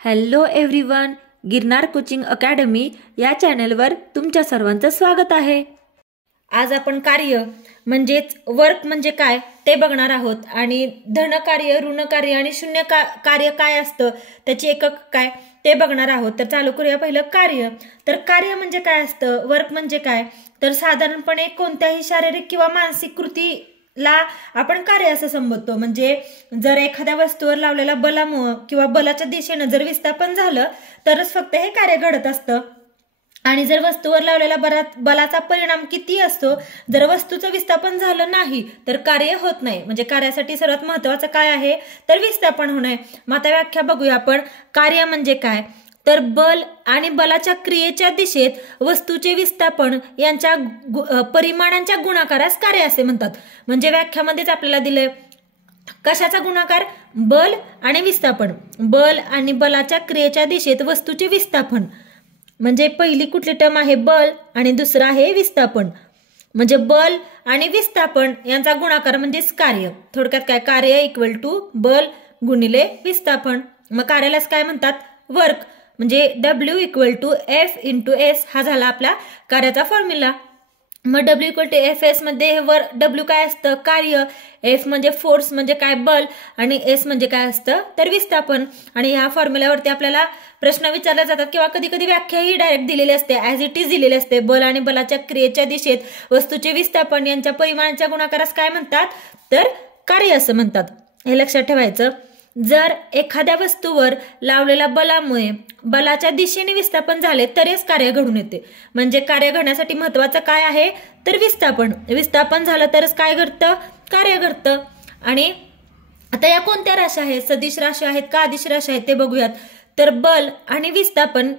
Hello everyone, Girnar coaching academy या चॅनलवर तुमच्या सर्वांचं स्वागत आहे। आज आपण कार्य म्हणजेच वर्क म्हणजे काय ते बघणार आहोत आणि धन कार्य, ऋण कार्य आणि शून्य कार्य काय असतं, त्याचे एकक काय ते बघणार आहोत। तर चालू करूया पहिलं कार्य। तर कार्य म्हणजे काय असतं, वर्क म्हणजे काय, तर साधारणपणे कोणत्याही शारीरिक किंवा मानसिक कृती ला आपण कार्य असं संबोधतो। म्हणजे जर एखाद्या वस्तूवर लावलेल्या बलामुळे किंवा बलाच्या दिशेने जर विस्थापन झालं तरच फक्त हे कार्य घडत असतं। आणि जर वस्तूवर लावलेल्या बलाचा परिणाम किती असतो, जर वस्तूचं विस्थापन झालं नाही तर कार्य होत नाही। म्हणजे कार्यासाठी सर्वात महत्त्वाचं काय आहे तर विस्थापन होणे। मग आता व्याख्या बघूया आपण। कार्य म्हणजे काय, तर बल आणि बलाच्या क्रियेच्या दिशेत वस्तूचे विस्थापन यांच्या परिमाणांच्या गुणाकारास कार्य असे म्हणतात। म्हणजे व्याख्यामध्येच आपल्याला दिले कशाचा गुणाकार, बल आणि विस्थापन। बल आणि बलाच्या क्रियेच्या दिशेत वस्तूचे विस्थापन म्हणजे पहिली कुठली टर्म आहे बल आणि दुसरा आहे विस्थापन। म्हणजे बल आणि विस्थापन यांचा गुणाकार म्हणजेच कार्य। थोडक्यात काय, कार्य इक्वल टू बल गुणिले विस्थापन। मग कार्यालाच काय म्हणतात, वर्क। म्हणजे W equal to F into S हा झाला आपला कार्याचा फॉर्म्युला। मग W इक्वल टू FS मध्ये W काय असतं, कार्य, F म्हणजे फोर्स म्हणजे काय बल आणि S म्हणजे काय असतं तर विस्थापन। आणि ह्या फॉर्म्युल्यावरती आपल्याला प्रश्न विचारले जातात किंवा कधी कधी व्याख्या ही डायरेक्ट दिलेली असते, ऍज इट इज दिलेली असते। बल आणि बलाच्या क्रियेच्या दिशेत वस्तूचे विस्थापन यांच्या परिमाणाच्या गुणाकारास काय म्हणतात तर कार्य असं म्हणतात। हे लक्षात ठेवायचं। जर एखाद्या वस्तूवर लावलेल्या बलामुळे बलाच्या दिशेने विस्थापन झाले तरच कार्य घडून येते। म्हणजे कार्य घडण्यासाठी महत्वाचं काय आहे तर विस्थापन। विस्थापन झालं तरच काय घडतं, कार्य घडतं। आणि आता या कोणत्या राशी आहेत, सदिश राशी आहेत का अदिश राशी आहेत ते बघूयात। तर बल आणि विस्थापन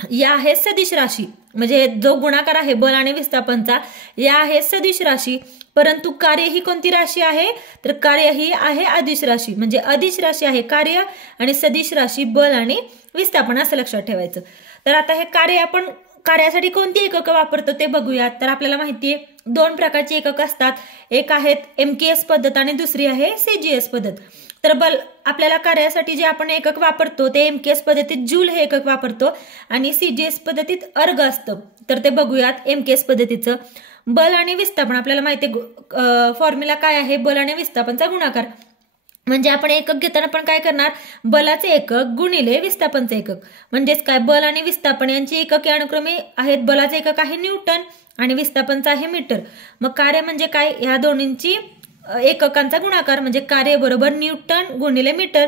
या आहेत सदिश राशी। म्हणजे जो गुणाकार आहे बल आणि विस्थापनचा या आहे सदिश राशी। परंतु कार्य ही कोणती राशी आहे तर कार्य ही आहे अदिश राशी। म्हणजे अदिश राशी आहे कार्य आणि सदिश राशी बल आणि विस्थापन असं लक्षात ठेवायचं। तर आता हे कार्य आपण कार्यासाठी कोणती एकक वापरतो ते बघूयात। तर आपल्याला माहिती आहे दोन प्रकारची एकक असतात, एक आहेत MKS पद्धत आणि दुसरी आहे CGS पद्धत। तर बल आपल्याला कार्यासाठी जे आपण एकक वापरतो ते MKS पद्धतीत जूल हे एकक वापरतो आणि CGS पद्धतीत अर्ग असतं। तर ते बघूयात MKS पद्धतीचं। बल आणि विस्थापन आपल्याला माहिती आहे फॉर्म्युला काय आहे, बल आणि विस्थापनचा गुणाकार। म्हणजे आपण एकक घेताना पण काय करणार, बलाचे एकक गुणिले विस्थापनचे एकक। म्हणजेच काय, बल आणि विस्थापन यांची एकके अनुक्रमे आहेत। बलाचे एकक आहे न्यूटन आणि विस्थापनचा आहे मीटर। मग कार्य म्हणजे काय, ह्या दोन्हींची एककांचा गुणाकार म्हणजे कार्य बरोबर न्यूटन गुणिले मीटर।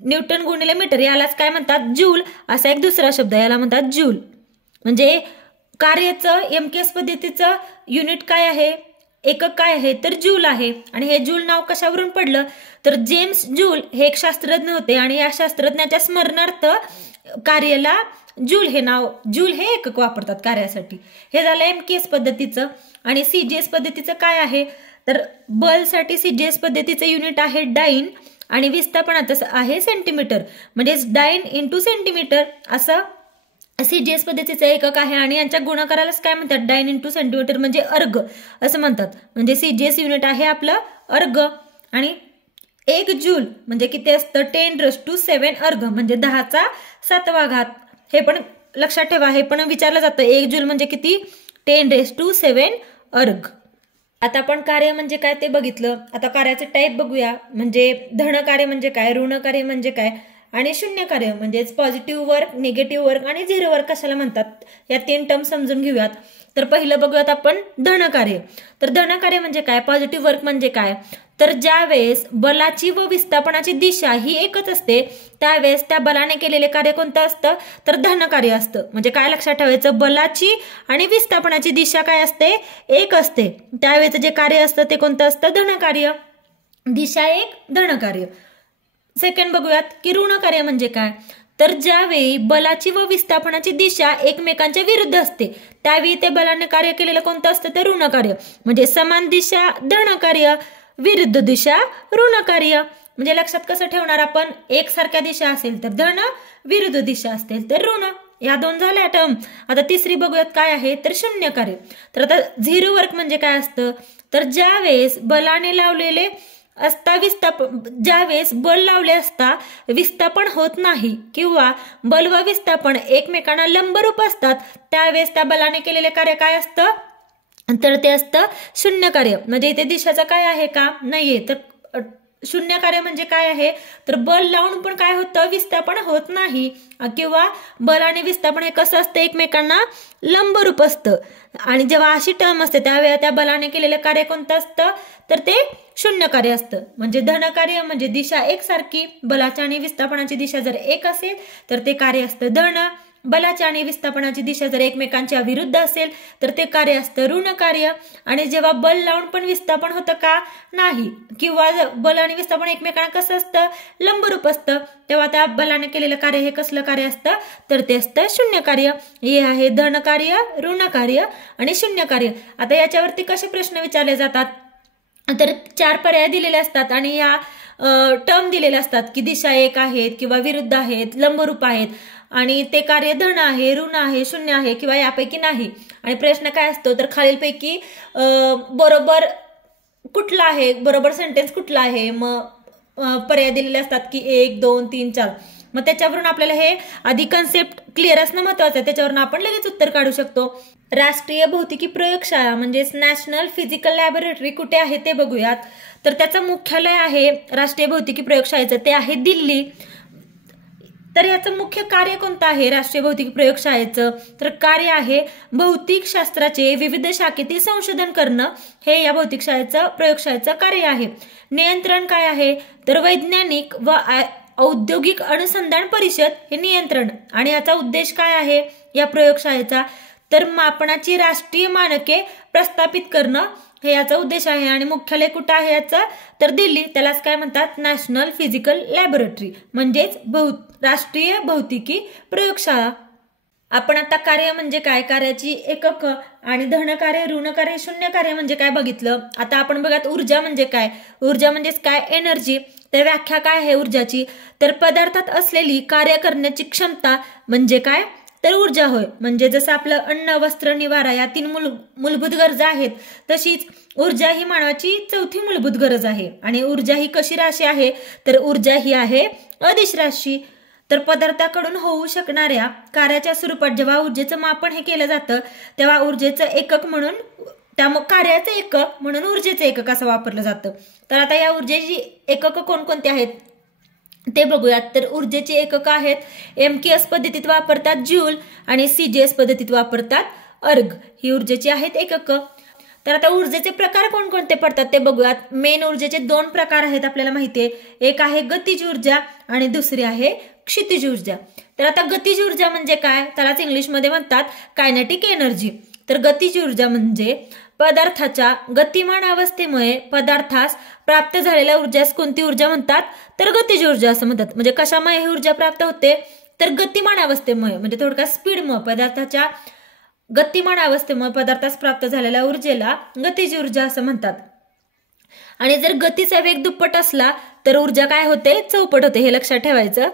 न्यूटन गुणिले मीटर यालाच काय म्हणतात जूल, असा एक दुसरा शब्द याला म्हणतात जूल। म्हणजे कार्याचं MKS पद्धतीचं युनिट काय आहे, एकक काय आहे तर जूल आहे। आणि हे जूल नाव कशावरून पडलं तर जेम्स जूल हे एक शास्त्रज्ञ होते आणि या शास्त्रज्ञाच्या स्मरणार्थ कार्याला जूल हे नाव, जूल हे एकक वापरतात कार्यासाठी। हे झालं MKS पद्धतीचं। आणि CGS पद्धतीचं काय आहे तर बलसाठी CGS पद्धतीचं युनिट आहे डाइन आणि विस्थापनाचं आहे सेंटीमीटर। म्हणजे डाइन इंटू सेंटीमीटर असं CGS पद्धतीचं एकक आहे। आणि यांच्या गुणाकारालाच काय म्हणतात, डाइन इंटू सेंटीमीटर म्हणजे अर्ग असं म्हणतात। म्हणजे CGS युनिट आहे आपलं अर्ग। आणि 1 जूल म्हणजे किती असतं 10⁻⁷ अर्ग म्हणजे 10⁷ हे पण लक्षात ठेवा, हे पण विचारलं जातं 1 जूल म्हणजे किती 10⁻⁷ अर्ग। आता आपण कार्य म्हणजे काय ते बघितलं। आता कार्याचे टाईप बघूया। म्हणजे धन कार्य म्हणजे काय, ऋण कार्य म्हणजे काय आणि शून्य कार्य म्हणजेच पॉझिटिव्ह वर्क, निगेटिव्ह वर्क आणि झिरो वर्क कशाला म्हणतात, या 3 टर्म समजून घेऊयात। तर पहिलं बघूयात आपण धन कार्य। तर धन कार्य म्हणजे काय, पॉझिटिव्ह वर्क म्हणजे काय, तर ज्या वेळेस बलाची व विस्थापनाची दिशा ही एकच असते त्यावेळेस त्या बलाने केलेले कार्य कोणतं असतं तर धन कार्य असतं। म्हणजे काय लक्षात ठेवायचं, बलाची आणि विस्थापनाची दिशा काय असते एक असते, त्यावेळेस जे कार्य असतं ते कोणतं असतं धन कार्य। दिशा एक, धन कार्य। सेकंड बघूयात की ऋण कार्य म्हणजे काय, तर ज्यावेळी बलाची व विस्थापनाची दिशा एकमेकांच्या विरुद्ध असते त्यावेळी ते बलाने कार्य केलेलं कोणतं असतं तर ऋण कार्य। म्हणजे समान दिशा धन कार्य, विरुद्ध दिशा ऋण कार्य। म्हणजे लक्षात कसं ठेवणार आपण, एकसारख्या दिशा असेल तर धन, विरुद्ध दिशा असतील तर ऋण। या 2 झाल्या टर्म। आता तिसरी बघूयात काय आहे तर शून्य कार्य। तर आता झिरो वर्क म्हणजे काय असतं तर ज्या वेळेस बलाने लावलेले असता ज्यावेळेस बल लावले असता विस्थापन होत नाही किंवा बल व विस्थापन एकमेकांना लंबरूप असतात त्यावेळेस त्या बलाने केलेले कार्य काय असतं, तर ते असतं शून्य कार्य. म्हणजे इथे दिशाचं काय आहे का, नाहीये. तर शून्य कार्य म्हणजे काय आहे, तर बल लावून पण काय होतं, विस्थापन होत नाही किंवा बल आणि विस्थापन हे कसं असतं, एकमेकांना लंबरूप असतं. आणि जेव्हा अशी टर्म असते त्यावेळेला त्या बलाने केलेलं कार्य कोणतं असतं, तर ते शून्य कार्य असतं. म्हणजे धन कार्य म्हणजे दिशा एकसारखी, बलाची आणि विस्थापनाची दिशा जर एक असेल तर ते कार्य असतं धन. बलाची आणि विस्थापनाची दिशा जर एकमेकांच्या विरुद्ध असेल तर ते कार्य असतं ऋण कार्य. आणि जेव्हा बल लावून पण विस्थापन होतं का, नाही, किंवा बल आणि विस्थापन एकमेकांना कसं असतं, लंबरूप असतं, तेव्हा त्या बलाने केलेलं कार्य हे कसलं कार्य असतं, तर ते असतं शून्य कार्य. हे आहे धन कार्य, ऋण कार्य आणि शून्य कार्य. आता याच्यावरती कसे प्रश्न विचारले जातात, तर 4 पर्याय दिलेले असतात आणि या टर्म दिलेले असतात की दिशा एक आहेत किंवा विरुद्ध आहेत, लंबरूप आहेत आणि ते कार्य धन आहे, ऋण आहे, शून्य आहे किंवा यापैकी नाही. आणि प्रश्न काय असतो, तर खालीलपैकी बरोबर कुठला आहे, बरोबर सेंटेन्स कुठला आहे. मग पर्याय दिलेले असतात की 1, 2, 3, 4. मग त्याच्यावरून आपल्याला हे आधी कन्सेप्ट क्लिअर असणं महत्वाचं आहे, त्याच्यावरून आपण लगेच उत्तर काढू शकतो. राष्ट्रीय भौतिकी प्रयोगशाळा म्हणजेच नॅशनल फिजिकल लॅबोरेटरी कुठे आहे ते बघूयात. तर त्याचं मुख्यालय आहे राष्ट्रीय भौतिकी प्रयोगशाळेचं, ते आहे दिल्ली. तर याचं मुख्य कार्य कोणतं आहे राष्ट्रीय भौतिकी प्रयोगशाळेचं, तर कार्य आहे भौतिक शास्त्राचे विविध शाखेतील संशोधन करणं, हे या प्रयोगशाळेचं कार्य आहे. नियंत्रण काय आहे, तर वैज्ञानिक व औद्योगिक अनुसंधान परिषद हे नियंत्रण. आणि याचा उद्देश काय आहे या प्रयोगशाळेचा, तर मापनाची राष्ट्रीय मानके प्रस्थापित करणं हे याचा उद्देश आहे. आणि मुख्यालय कुठं आहे याचं, तर दिल्ली. त्यालाच काय म्हणतात, नॅशनल फिजिकल लॅबोरेटरी म्हणजेच राष्ट्रीय भौतिकी प्रयोगशाळा. आपण आता कार्य म्हणजे काय, कार्याची एकक आणि धन कार्य, ऋण कार्य, शून्य कार्य म्हणजे काय बघितलं. आता आपण बघा ऊर्जा म्हणजे काय, ऊर्जा म्हणजेच काय, एनर्जी. तर व्याख्या काय आहे ऊर्जाची, तर पदार्थात असलेली कार्य करण्याची क्षमता म्हणजे काय, तर ऊर्जा होय. म्हणजे जसं आपलं अन्न, वस्त्र, निवारा या 3 मूलभूत गरजा आहेत, तशीच ऊर्जा ही मानवाची 4थी मूलभूत गरज आहे. आणि ऊर्जा ही कशी राशी आहे, तर ऊर्जा ही आहे अदिश राशी. तर पदार्थाकडून होऊ शकणाऱ्या कार्याच्या स्वरूपात जेव्हा ऊर्जेचं मापन हे केलं जातं तेव्हा ऊर्जेचं एकक म्हणून, त्यामुळे कार्याचं एकक म्हणून ऊर्जेचं एकक असं वापरलं जातं. तर आता या ऊर्जेची एकक कोणकोणती आहेत ते बघूयात. तर ऊर्जेची एकक आहेत MKS पद्धतीत वापरतात ज्यूल आणि CGS पद्धतीत वापरतात अर्ग, ही ऊर्जेची आहेत एकक. तर आता ऊर्जेचे प्रकार कोणकोणते पडतात ते बघूयात. मेन ऊर्जेचे 2 प्रकार आहेत आपल्याला माहितीये, एक आहे गतिज ऊर्जा आणि दुसरी आहे क्षितिज ऊर्जा. तर आता गतिज ऊर्जा म्हणजे काय, त्यालाच इंग्लिशमध्ये म्हणतात कायनेटिक एनर्जी. तर गतिज ऊर्जा म्हणजे पदार्थाच्या गतिमान अवस्थेमुळे पदार्थास प्राप्त झालेल्या ऊर्जास कोणती ऊर्जा म्हणतात, तर गतिज ऊर्जा असं म्हणतात. म्हणजे कशामुळे ही ऊर्जा प्राप्त होते, तर गतिमान अवस्थेमुळे, म्हणजे थोडक्यात स्पीडमुळे, पदार्थाच्या गतिमान अवस्थेमुळे पदार्थास प्राप्त झालेल्या ऊर्जेला गतिज ऊर्जा असं म्हणतात. आणि जर गतीचा वेग दुप्पट असला तर ऊर्जा काय होते, चौपट होते. हे लक्षात ठेवायचं.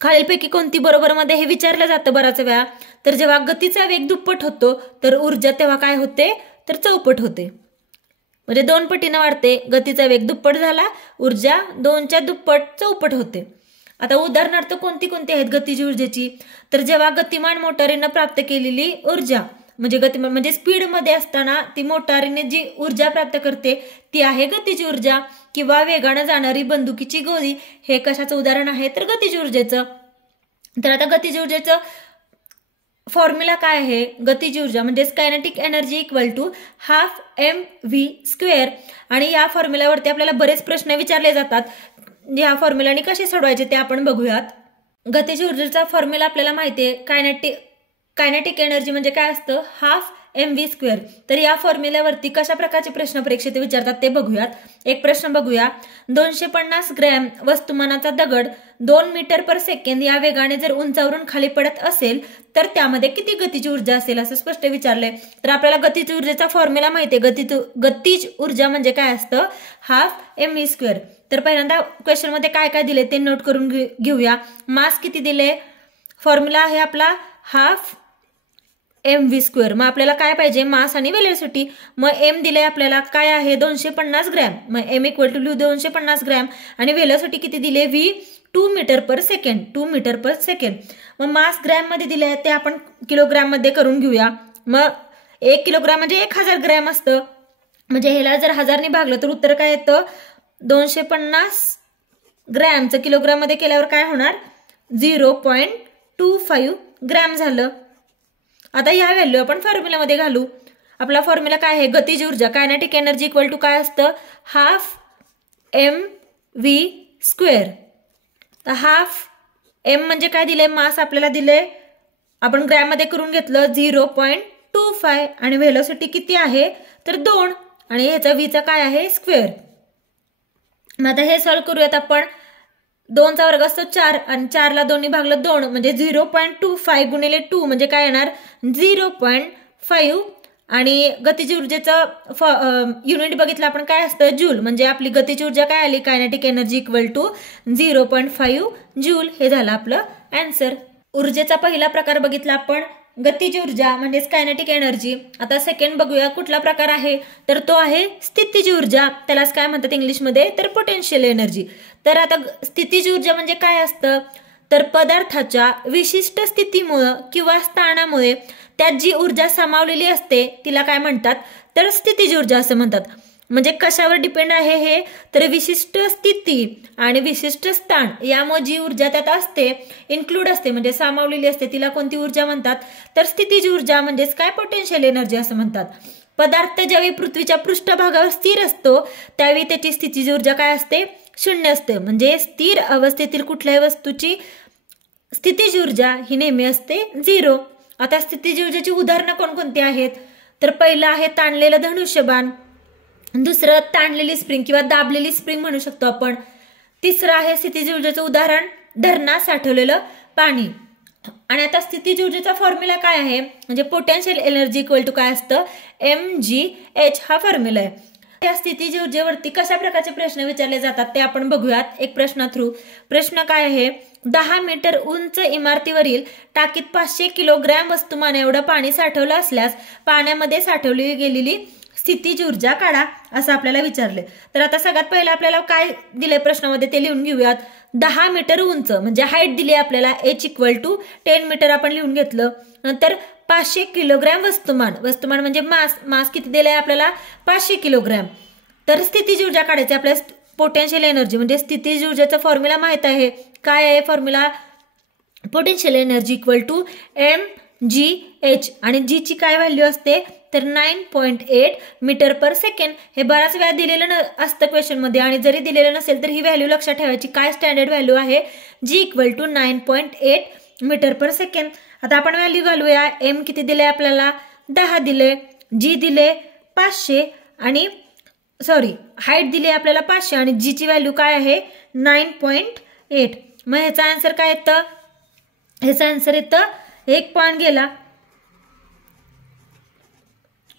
खालीलपैकी कोणती बरोबर मध्ये हे विचारलं जातं बराच वेळा. तर जेव्हा गतीचा वेग दुप्पट होतो तर ऊर्जा तेव्हा काय होते, तर चौपट होते. म्हणजे 2 पटीनं वाढते. गतीचा वेग दुप्पट झाला, ऊर्जा 2च्या दुप्पट चौपट होते. आता उदाहरणार्थ कोणती आहेत गतिज ऊर्जेची, तर जेव्हा गतिमान मोटारीनं प्राप्त केलेली ऊर्जा, म्हणजे गतिमान म्हणजे स्पीड मध्ये असताना ती मोटारीने जी ऊर्जा प्राप्त करते ती आहे गतिज ऊर्जा. किंवा वेगानं जाणारी बंदुकीची गोळी हे कशाचं उदाहरण आहे, तर गतिज ऊर्जेचं. तर आता गतिज ऊर्जेचं फॉर्म्युला काय आहे, गतिज ऊर्जा म्हणजे kinetic energy equal to ½ mv². आणि या फॉर्म्युल्यावरती आपल्याला बरेच प्रश्न विचारले जातात. या फॉर्म्युलाने कसे सोडवायचे ते आपण बघूयात. गतिज ऊर्जेचा फॉर्म्युला आपल्याला माहिती आहे, कायनेटिक एनर्जी म्हणजे काय असतं, ½ mv². तर या फॉर्म्युल्यावरती कशा प्रकारचे प्रश्न परीक्षेत विचारतात ते बघूयात. एक प्रश्न बघूया. 250 ग्रॅम वस्तुमानाचा दगड 2 मीटर पर सेकंद या वेगाने जर उंचावरून खाली पडत असेल तर त्यामध्ये किती गतिज ऊर्जा असेल असं स्पष्ट विचारलंय. तर आपल्याला गतिज ऊर्जेचा फॉर्म्युला माहितीये. गतिज ऊर्जा म्हणजे काय असतं, ½ mv². तर पहिल्यांदा क्वेश्चन मध्ये काय काय दिले ते नोट करून घेऊया. मास किती दिले, फॉर्म्युला आहे आपला ½ mv². मग आपल्याला काय पाहिजे, मास आणि व्हेलॉसिटी. मग एम दिले आपल्याला काय आहे 250 ग्रॅम. मग एम इक्वल टू 250 ग्रॅम आणि व्हेलॉसिटी किती दिले v 2 metre per second. 2 metre per second. मग मास ग्रॅम मध्ये दिले आहे ते आपण किलोग्रॅम मध्ये करून घेऊया. मग 1 किलोग्रॅम म्हणजे 1000 ग्रॅम असतं. म्हणजे ह्याला जर 1000 ने भागलं तर उत्तर काय येतं 250 ग्रॅमचं किलोग्रॅम मध्ये केल्यावर काय होणार 0.25 ग्रॅम झालं. आता या व्हॅल्यू आपण फॉर्म्युलामध्ये घालू. आपला फॉर्म्युला काय आहे, गतिज ऊर्जा कायनेटिक एनर्जी इक्वल टू काय असतं हाफ mv². तर हाफ एम म्हणजे काय दिले, मास आपल्याला दिले, आपण ग्रॅम मध्ये करून घेतलं 0.25 आणि व्हेलॉसिटी किती आहे तर 2 आणि ह्याचा व्हीचा काय आहे स्क्वेअर. मग आता हे सॉल्व्ह करूयात आपण. 2 चा वर्ग असतो 4 आणि 4 ला 2 ने भागलं 2 म्हणजे 0.25 गुणिले 2 म्हणजे काय येणार 0.5 आणि गतिज ऊर्जेचं युनिट बघितलं आपण काय असतं जूल. म्हणजे आपली गतिज ऊर्जा काय आली kinetic energy equal to 0.5 joule. हे झालं आपलं आन्सर. ऊर्जेचा पहिला प्रकार बघितला आपण गतिज ऊर्जा म्हणजेच कायनेटिक एनर्जी. आता सेकंड बघूया कुठला प्रकार आहे तर तो आहे स्थितिज ऊर्जा. त्यालाच काय म्हणतात इंग्लिशमध्ये तर पोटेन्शियल एनर्जी. तर आता स्थितिज ऊर्जा म्हणजे काय असतं तर पदार्थाच्या विशिष्ट स्थितीमुळे किंवा स्थानामुळे त्यात जी ऊर्जा सामावलेली असते तिला काय म्हणतात तर स्थितिज ऊर्जा असं म्हणतात. म्हणजे कशावर डिपेंड आहे हे तर विशिष्ट स्थिती आणि विशिष्ट स्थान यामुळे जी ऊर्जा त्यात असते इन्क्लूड असते म्हणजे सामावलेली असते तिला कोणती ऊर्जा म्हणतात तर स्थितिज ऊर्जा म्हणजेच काय पोटेन्शियल एनर्जी असं म्हणतात. पदार्थ ज्यावेळी पृथ्वीच्या पृष्ठभागावर स्थिर असतो त्यावेळी त्याची स्थितिज ऊर्जा काय असते 0 असते. म्हणजे स्थिर अवस्थेतील कुठल्याही वस्तूची स्थितिज ऊर्जा ही नेहमी असते 0. आता स्थितिज ऊर्जेची उदाहरणं कोणकोणती आहेत तर पहिलं आहे ताणलेलं धनुष्यबाण, दुसरं ताणलेली स्प्रिंग किंवा दाबलेली स्प्रिंग म्हणू शकतो आपण, तिसरं आहे स्थितिज ऊर्जेचं उदाहरण धरणात साठवलेलं पाणी. आणि आता स्थितिज ऊर्जेचा फॉर्म्युला काय आहे म्हणजे पोटेन्शियल एनर्जी इक्वल टू काय असतं mgh हा फॉर्म्युला आहे. या स्थितिज ऊर्जेवरती कशा प्रकारचे प्रश्न विचारले जातात ते आपण बघूयात एक प्रश्न थ्रू. प्रश्न काय आहे 10 मीटर उंच इमारतीवरील टाकीत 500 किलोग्रॅम वस्तुमान एवढं पाणी साठवलं असल्यास पाण्यामध्ये साठवली गेलेली स्थितिज ऊर्जा काढा असं आपल्याला विचारले. तर आता सगळ्यात पहिला आपल्याला काय दिले प्रश्नामध्ये ते लिहून घेऊयात. 10 मीटर उंच म्हणजे हाईट दिली आपल्याला h इक्वल टू 10 मीटर आपण लिहून घेतलं. नंतर 500 किलोग्रॅम वस्तुमान म्हणजे मास किती दिलाय आपल्याला 500 किलोग्रॅम. तर स्थितिज ऊर्जा काढायची आपल्याला पोटेन्शियल एनर्जी म्हणजे स्थितिज ऊर्जेचा फॉर्म्युला माहित आहे काय आहे formula potential energy equal to mgh आणि g ची काय व्हॅल्यू असते तर 9.8 मीटर पर सेकंड. हे बराच वेळा दिलेलं असतं क्वेश्चन मध्ये आणि जरी दिलेलं नसेल तर ही व्हॅल्यू लक्षात ठेवायची काय स्टँडर्ड व्हॅल्यू आहे g equal to 9.8 metre per second. आता आपण व्हॅल्यू घालूया. m किती दिले आपल्याला 10 दिले, g दिले 500 आणि हाईट दिली आपल्याला 500 आणि g ची व्हॅल्यू काय आहे 9.8. मग ह्याचा आन्सर काय येतं ह्याचा आन्सर येतं 1 पॉइंट गेला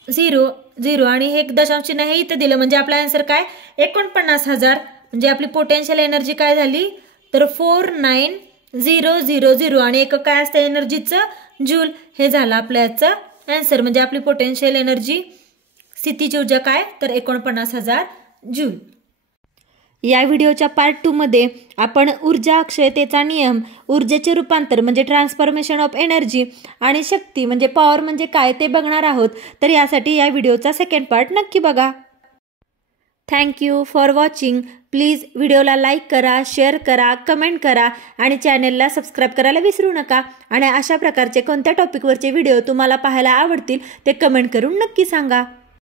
0 आणि हे 1 दशांश चिन्ह हे इथं दिलं म्हणजे आपला आन्सर काय 49,000. म्हणजे आपली पोटेन्शियल एनर्जी काय झाली तर 49000 आणि एक काय असतं एनर्जीचं जूल. हे झालं आपल्या याचं आन्सर. म्हणजे आपली पोटेन्शियल एनर्जी स्थितिज ऊर्जा काय तर 49,000 जूल. या व्हिडिओच्या पार्ट 2 मध्ये आपण ऊर्जा अक्षयतेचा नियम, ऊर्जेचे रूपांतर म्हणजे ट्रान्सफॉर्मेशन ऑफ एनर्जी आणि शक्ती म्हणजे पॉवर म्हणजे काय ते बघणार आहोत. तर यासाठी या व्हिडिओचा सेकंड पार्ट नक्की बघा. Thank you for watching. प्लीज व्हिडिओला लाईक करा, शेअर करा, कमेंट करा आणि चॅनेलला सबस्क्राईब करायला विसरू नका. आणि अशा प्रकारचे कोणत्या टॉपिकवरचे व्हिडिओ तुम्हाला पाहायला आवडतील ते कमेंट करून नक्की सांगा.